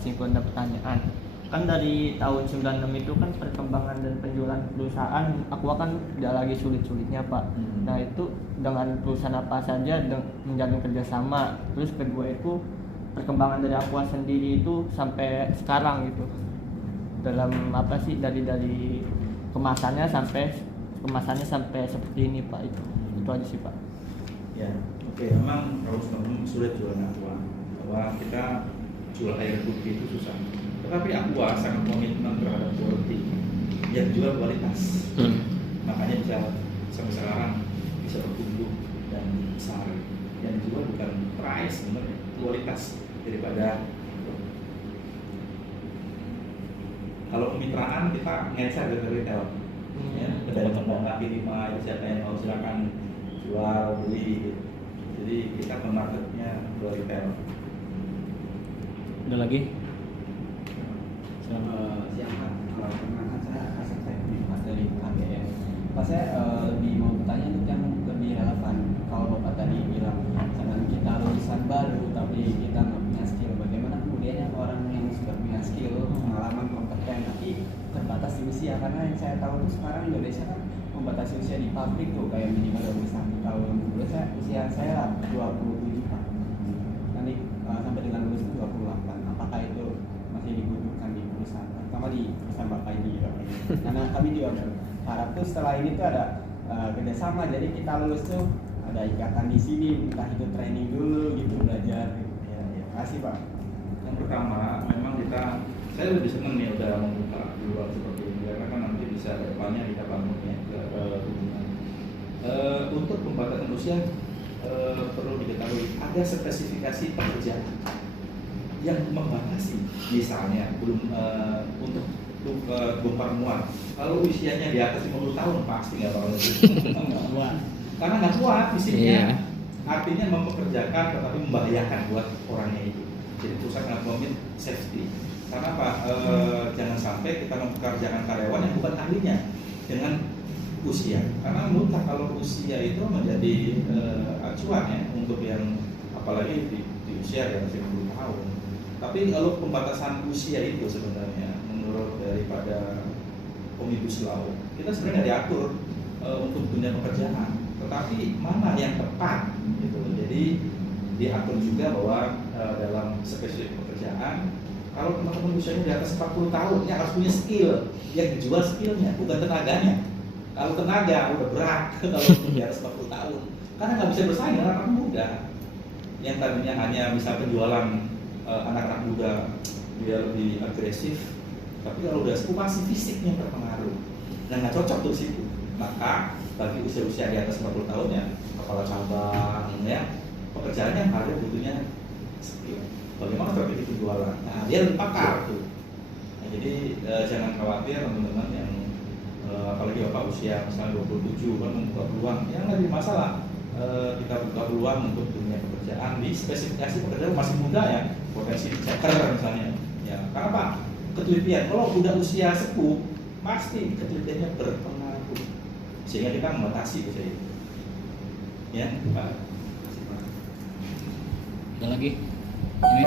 kesimpulan dan pertanyaan. Kan dari tahun 96 itu kan perkembangan dan penjualan perusahaan Aqua kan tidak lagi sulit-sulitnya Pak. Nah itu dengan perusahaan apa saja menjalin kerjasama. Terus kedua itu perkembangan dari Aqua sendiri itu sampai sekarang gitu. Dalam apa sih dari kemasannya sampai seperti ini Pak, itu aja sih Pak. Ya, oke. Memang kalau teman-teman sulit jualan Aqua, bahwa kita jual air putih itu susah. Tetapi Aqua sangat komitmen terhadap quality, yang jual kualitas. Makanya bisa sampai sekarang bisa bertumbuh dan besar. Yang dijual bukan price, sebenarnya kualitas daripada. Kalau kemitraan kita ngecer dari retail, ya, pedagang kaki lima itu siapa yang mau silakan jual beli. Gitu. Jadi kita ke marketnya ke retail. Ada lagi? Siapa? Perkenalkan saya Asep Teknik Mas dari KBS. Pak, saya lebih mau bertanya untuk yang lebih relevan. Kalau Bapak tadi bilang jangan kita lulusan baru tapi kita nggak punya skill. Bagaimana kemudian yang orang yang sudah punya skill, pengalaman, kompeten tapi terbatas di usia? Karena yang saya tahu tuh sekarang Indonesia kan membatasi usia di pabrik tuh kayak minimal 21 tahun. Dulu usia saya 27 Pak. Nanti sampai dengan lulus itu 28. Apakah itu masih dibutuhkan di perusahaan, terutama di perusahaan Bapak ini gitu. Karena kami juga berharap tuh setelah ini tuh ada kerjasama, jadi kita lulus tuh ada ikatan di sini, entah itu training dulu gitu, belajar gitu. Ya, terima kasih Pak. Yang pertama, memang saya lebih senang nih udah membuka peluang seperti ini karena kan nanti bisa depannya kita bangun ya ke hubungan. Untuk pembatasan usia perlu diketahui ada spesifikasi pekerjaan yang membatasi, misalnya untuk bongkar muat. Kalau usianya di atas 50 tahun pasti nggak bakal kuat. Karena nggak kuat fisiknya. Artinya mempekerjakan tetapi membahayakan buat orangnya itu. Jadi perusahaan nggak komit safety. Karena apa? Jangan sampai kita mempekerjakan karyawan yang bukan ahlinya dengan usia. Karena mutlak kalau usia itu menjadi acuan ya untuk yang apalagi di usia yang 50 tahun. Tapi kalau pembatasan usia itu sebenarnya menurut daripada Omnibus Law kita sebenarnya diatur untuk dunia pekerjaan, tetapi mana yang tepat gitu. Jadi diatur juga bahwa dalam spesifik pekerjaan kalau teman-teman usianya di atas 40 tahun ya harus punya skill, yang dijual skillnya bukan tenaganya. Kalau tenaga udah berat kalau di atas 40 tahun karena nggak bisa bersaing dengan anak muda yang tadinya hanya bisa penjualan anak-anak muda dia lebih agresif, tapi kalau udah sepuh pasti fisiknya terpengaruh. Nah nggak cocok tuh situ. Maka bagi usia-usia di atas 40 tahun ya kepala cabang ya pekerjaannya ada butuhnya skill. Bagaimana strategi penjualan? Nah dia lebih pakar tuh. Nah, jadi jangan khawatir teman-teman yang apalagi bapak usia misalnya 27 kan membuka peluang, yang lebih masalah. Kita buka peluang untuk dunia pekerjaan di spesifikasi pekerjaan masih muda ya, potensi checker misalnya ya. Karena Pak, ketelitian kalau udah usia sepuh pasti ketelitiannya berpengaruh sehingga kita membatasi usia itu ya Pak. Ada lagi? Ini